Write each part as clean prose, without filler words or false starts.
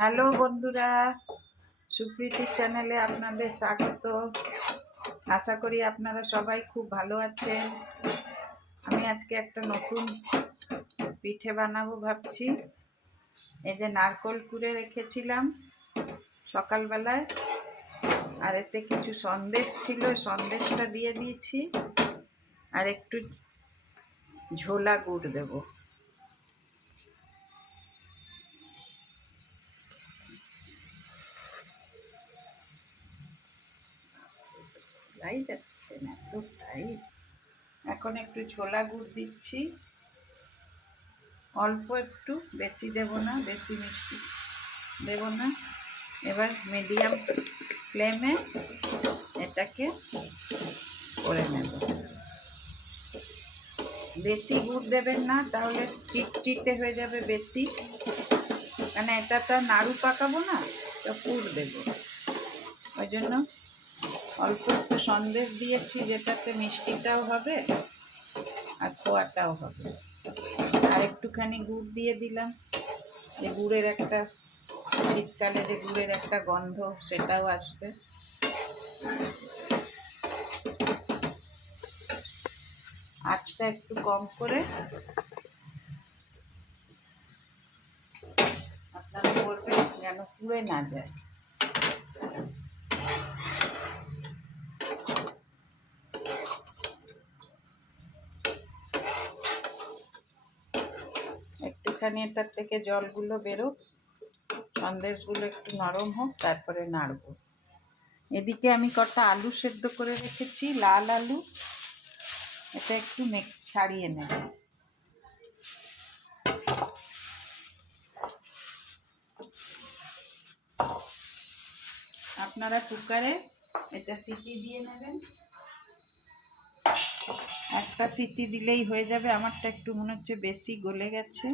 Hello বন্ধুরা, সুপ্রীতির চ্যানেলে আপনাদের স্বাগত। আশা করি আপনারা সবাই খুব ভালো আছেন। আমি আজকে একটা নতুন পিঠে বানাবো ভাবছি। এই যে নারকোল কুড়ে রেখেছিলাম সকালবেলায়, আর এতে কিছু সন্দেশ ছিল, সন্দেশটা দিয়ে দিয়েছি, আর একটু ঝোলা গুড় দেবো। তাই যাচ্ছে না তো, তাই এখন একটু ছোলা গুড় দিচ্ছি, অল্প একটু, বেশি দেব না, বেশি মিষ্টি দেব না। এবার মিডিয়াম ফ্লেমে এটাকে করে নেব। বেশি গুড় দেবেন না, তাহলে চিটচিটে হয়ে যাবে বেশি, মানে এটা তো নাড়ু পাকাবো না, তো পুর দেব। ওই জন্য অল্প একটু সন্দেশ দিয়েছি, যেটাতে মিষ্টিটাও হবে আর খোয়াটাও হবে। আর একটুখানি গুড় দিয়ে দিলাম, যে গুড়ের একটা, শীতকালে যে গুড়ের একটা গন্ধ, সেটাও আসবে। আঁচটা একটু কম করে আপনারা করবেন, যেন পুড়ে না যায়। একটুখানি এটার থেকে জলগুলো বেরোক, সন্দেশগুলো একটু নরম হোক, তারপরে নাড়বো। এদিকে আমি কটা আলু সেদ্ধ করে রেখেছি, লাল আলু, এটা একটু ছাড়িয়ে নেব। আপনারা কুকারে এটা সিটি দিয়ে নেবেন, একটা সিটি দিলেই হয়ে যাবে। আমারটা একটু মনে হচ্ছে বেশি গলে গেছে,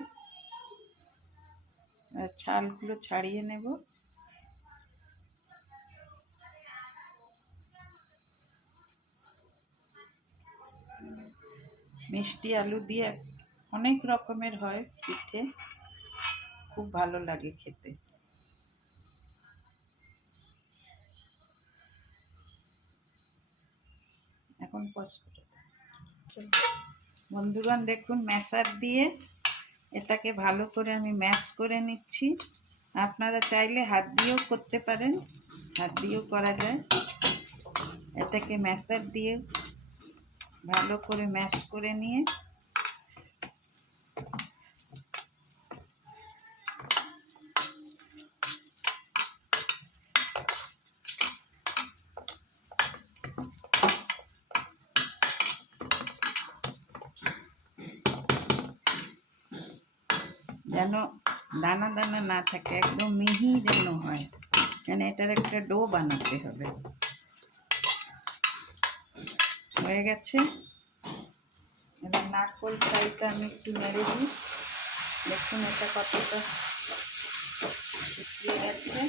ছালগুলো ছাড়িয়ে নেব। মিষ্টি আলু দিয়ে অনেক রকমের হয় পিঠে, খুব ভালো লাগে খেতে। এখন বন্ধুগণ দেখুন, ম্যাশার দিয়ে এটাকে ভালো করে আমি ম্যাশ করে নিচ্ছি। আপনারা চাইলে হাত দিয়েও করতে পারেন, হাত দিয়েও করা যায়। এটাকে ম্যাশার দিয়ে ভালো করে ম্যাশ করে নিয়ে যেন দানা দানা না থাকে, একদম মিহি যেন হয়, মানে এটার একটা ডো বানাতে হবে। হয়ে গেছে। এবার নারকোল ফ্রাইটা আমি একটু নেড়ে দিই। দেখুন এটা কতটা শুকিয়ে গেছে।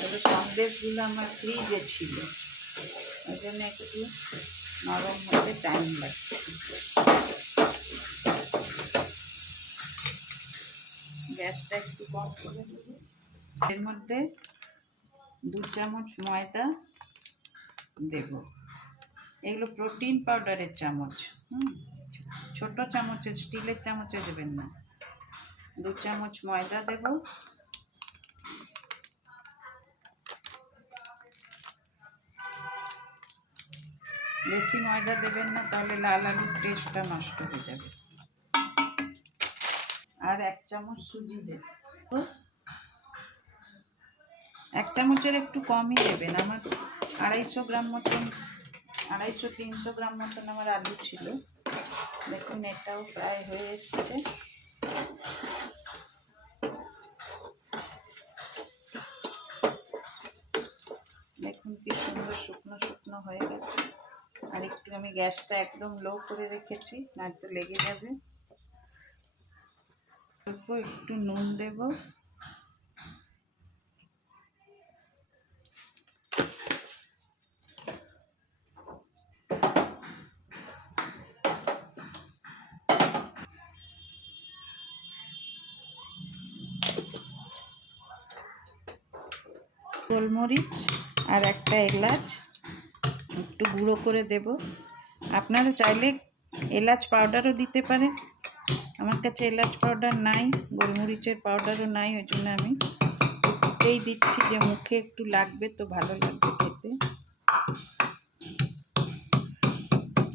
তবে সন্দেশগুলো আমার ফ্রিজে ছিল, ওই জন্য একটু নরম হতে টাইম লাগছে। গ্যাসটা একটু কম করে দেবো। এর মধ্যে 2 চামচ ময়দা দেব। এগুলো প্রোটিন পাউডারের চামচ, ছোট চামচে, স্টিলের চামচে দেবেন না। 2 চামচ ময়দা দেব। বেশি ময়দা দেবেন না, তাহলে লাল আলুর টেস্টটা নষ্ট হয়ে যাবে। আর 1 চামচ সুজি দেব। 1 চামচের একটু কমই দেবেন। আমার 250 গ্রাম মতন, 250-300 গ্রাম মতন আমার আলু ছিল। দেখুন এটাও প্রায় হয়ে এসছে। দেখুন কি সুন্দর শুকনো শুকনো হয়ে গেছে। আর একটু আমি গ্যাসটা একদম লো করে রেখেছি, না একটু লেগে যাবে। অল্প একটু নুন দেব। গোলমরিচ আর একটা এলাচ একটু গুঁড়ো করে দেব। আপনারা চাইলে এলাচ পাউডারও দিতে পারেন। আমার কাছে এলাচ পাউডার নাই, গোলমরিচের পাউডারও নাই, ওই জন্য আমি এই দিচ্ছি, যে মুখে একটু লাগবে তো ভালো লাগবে খেতে।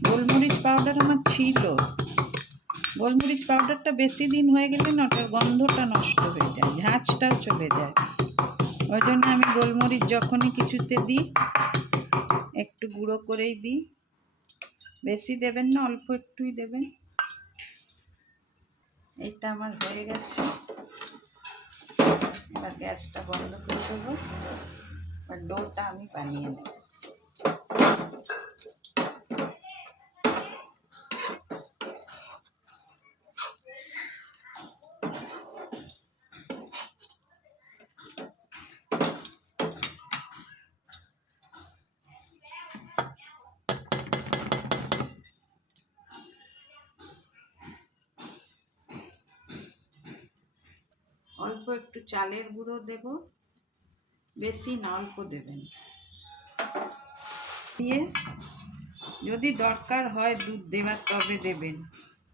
গোলমরিচ পাউডার আমার ছিল, গোলমরিচ পাউডারটা বেশি দিন হয়ে গেলে না ওটার গন্ধটা নষ্ট হয়ে যায়, ঝাঁঝটাও চলে যায়। ওই জন্য আমি গোলমরিচ যখনই কিছুতে দিই একটু গুঁড়ো করেই দিই। বেশি দেবেন না, অল্প একটুই দেবেন। এইটা আমার হয়ে গেছে, এবার গ্যাসটা বন্ধ করে দেবো। আর ডোটা আমি বানিয়ে নেব। অল্প একটু চালের গুঁড়ো দেব, বেশি না, অল্প দেবেন। দিয়ে যদি দরকার হয় দুধ দেওয়ার তবে দেবেন,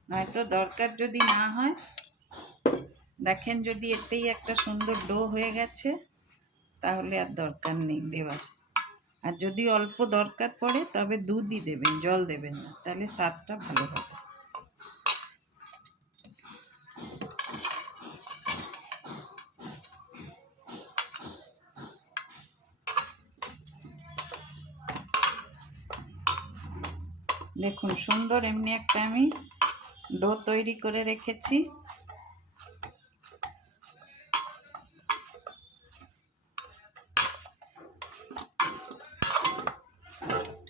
নয়তো দরকার যদি না হয়, দেখেন যদি এতেই একটা সুন্দর ডো হয়ে গেছে তাহলে আর দরকার নেই দেওয়ার। আর যদি অল্প দরকার পড়ে তবে দুধই দেবেন, জল দেবেন না, তাহলে স্বাদটা ভালো হবে। দেখুন সুন্দর এমনি একটা আমি ডো তৈরি করে রেখেছি।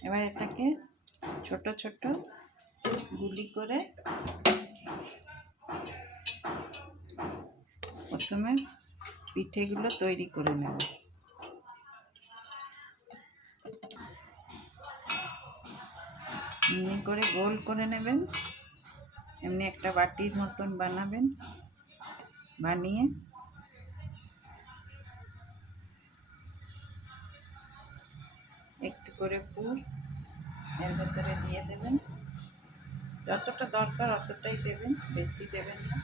এবার এটাকে ছোট ছোট গুলি করে প্রথমে পিঠেগুলো তৈরি করে নেব। এমনি করে গোল করে নেবেন, এমনি একটা বাটির মতন বানাবেন, বানিয়ে একটু করে পুর এর ভেতরে দিয়ে দেবেন। যতটা দরকার অতটাই দেবেন, বেশি দেবেন না,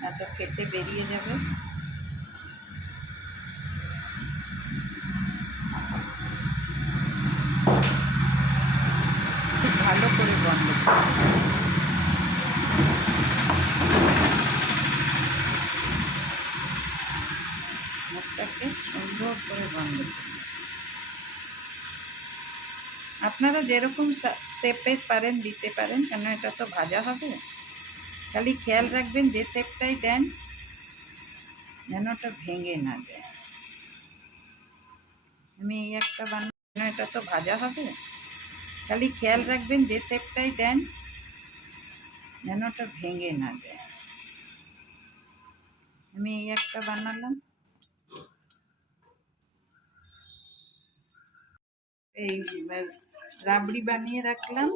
না তো ফেটে বেরিয়ে যাবে। খুব ভালো করে বন্ধ করবেন, মুখটাকে সুন্দর করে বন্ধ করবেন। আপনারা যেরকম শেপে পারেন দিতে পারেন, কেন এটা তো ভাজা হবে। খালি খেয়াল রাখবেন যে শেপটাই দেন যেন ওটা ভেঙে না যায়। আমি এই একটা বানানো, এটা তো ভাজা হবে, খালি খেয়াল রাখবেন যে শেপটাই দেন যেন ওটা ভেঙে না যায়। আমি এই একটা বানালাম, এই রাবড়ি বানিয়ে রাখলাম।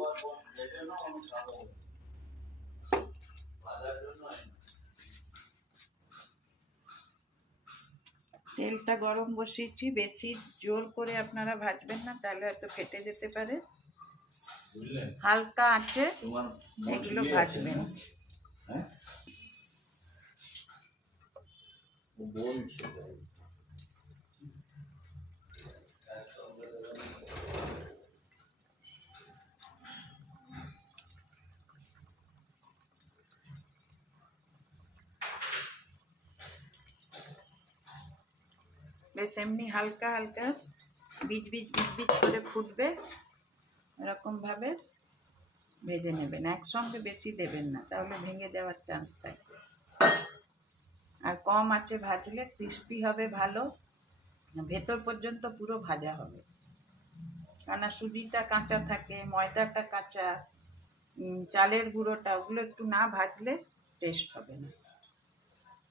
তেলটা গরম বসিয়েছি, বেশি জোর করে আপনারা ভাজবেন না, তাহলে হয়তো ফেটে যেতে পারে। হালকা আঁচে এগুলো ভাজবেন। বেশ এমনি হালকা হালকা বীজ বীজ করে ফুটবে, এরকমভাবে ভেজে নেবেন। একসঙ্গে বেশি দেবেন না, তাহলে ভেঙে যাওয়ার চান্স থাকে। আর কম আঁচে ভাজলে ক্রিস্পি হবে ভালো, ভেতর পর্যন্ত পুরো ভাজা হবে। কেননা সুজিটা কাঁচা থাকে, ময়দাটা কাঁচা, চালের গুঁড়োটা, ওগুলো একটু না ভাজলে টেস্ট হবে না।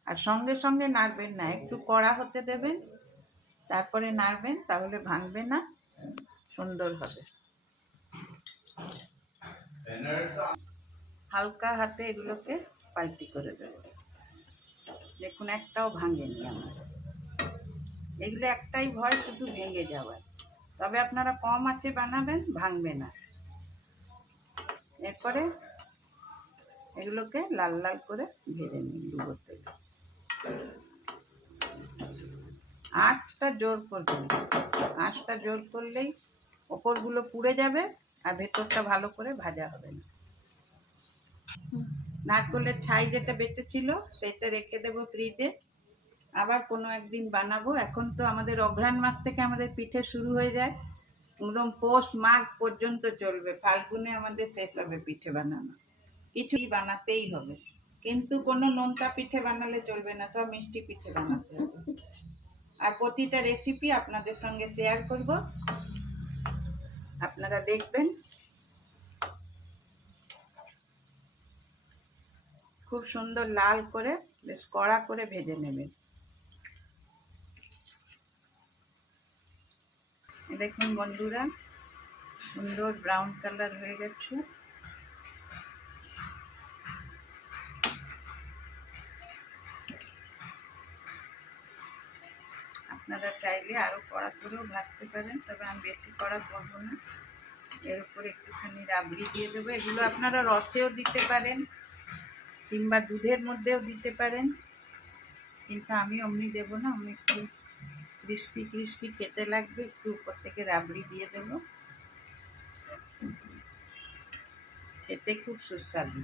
আর সঙ্গে সঙ্গে নাড়বেন না, একটু কড়া হতে দেবেন, তারপরে নাড়বেন, তাহলে ভাঙবে না, সুন্দর হবে। হালকা হাতে এগুলোকে পাল্টি করে দেবেন। দেখুন একটাও ভাঙেনি আমার। এগুলো একটাই ভয়, শুধু ভেঙে যাওয়ার। তবে আপনারা কম আঁচে বানাবেন, ভাঙবে না। এরপরে এগুলোকে লাল লাল করে ভেজে নিন ডুবো তেলে। আঁচটা জোর করবেন, আঁচটা জোর করলেই ওপরগুলো পুড়ে যাবে আর ভেতরটা ভালো করে ভাজা হবে না। নারকেলের ছাই যেটা বেঁচে ছিল সেটা রেখে দেবো ফ্রিজে, আবার কোনো একদিন বানাবো। এখন তো আমাদের অঘ্রাণ মাস থেকে আমাদের পিঠে শুরু হয়ে যায়, একদম পৌষ মাঘ পর্যন্ত চলবে, ফাল্গুনে আমাদের শেষ হবে পিঠে বানানো। কিছুই বানাতেই হবে, কিন্তু কোনো নোনতা পিঠে বানালে চলবে না, সব মিষ্টি পিঠে বানাতে হবে। আর প্রতিটা রেসিপি আপনাদের সঙ্গে শেয়ার করব, আপনারা দেখবেন। খুব সুন্দর লাল করে বেশ কড়া করে ভেজে নেবেন। দেখুন বন্ধুরা, সুন্দর ব্রাউন কালার হয়ে গেছে। আপনারা চাইলে আরও কড়া করেও ভাজতে পারেন, তবে আমি বেশি কড়া করবো না। এর উপরে একটুখানি রাবড়ি দিয়ে দেবো। এগুলো আপনারা রসেও দিতে পারেন কিংবা দুধের মধ্যেও দিতে পারেন, কিন্তু আমি অমনি দেবো না, আমি একটু ক্রিস্পি ক্রিস্পি খেতে লাগবে, একটু উপর থেকে রাবড়ি দিয়ে দেবো, খেতে খুব সুস্বাদু।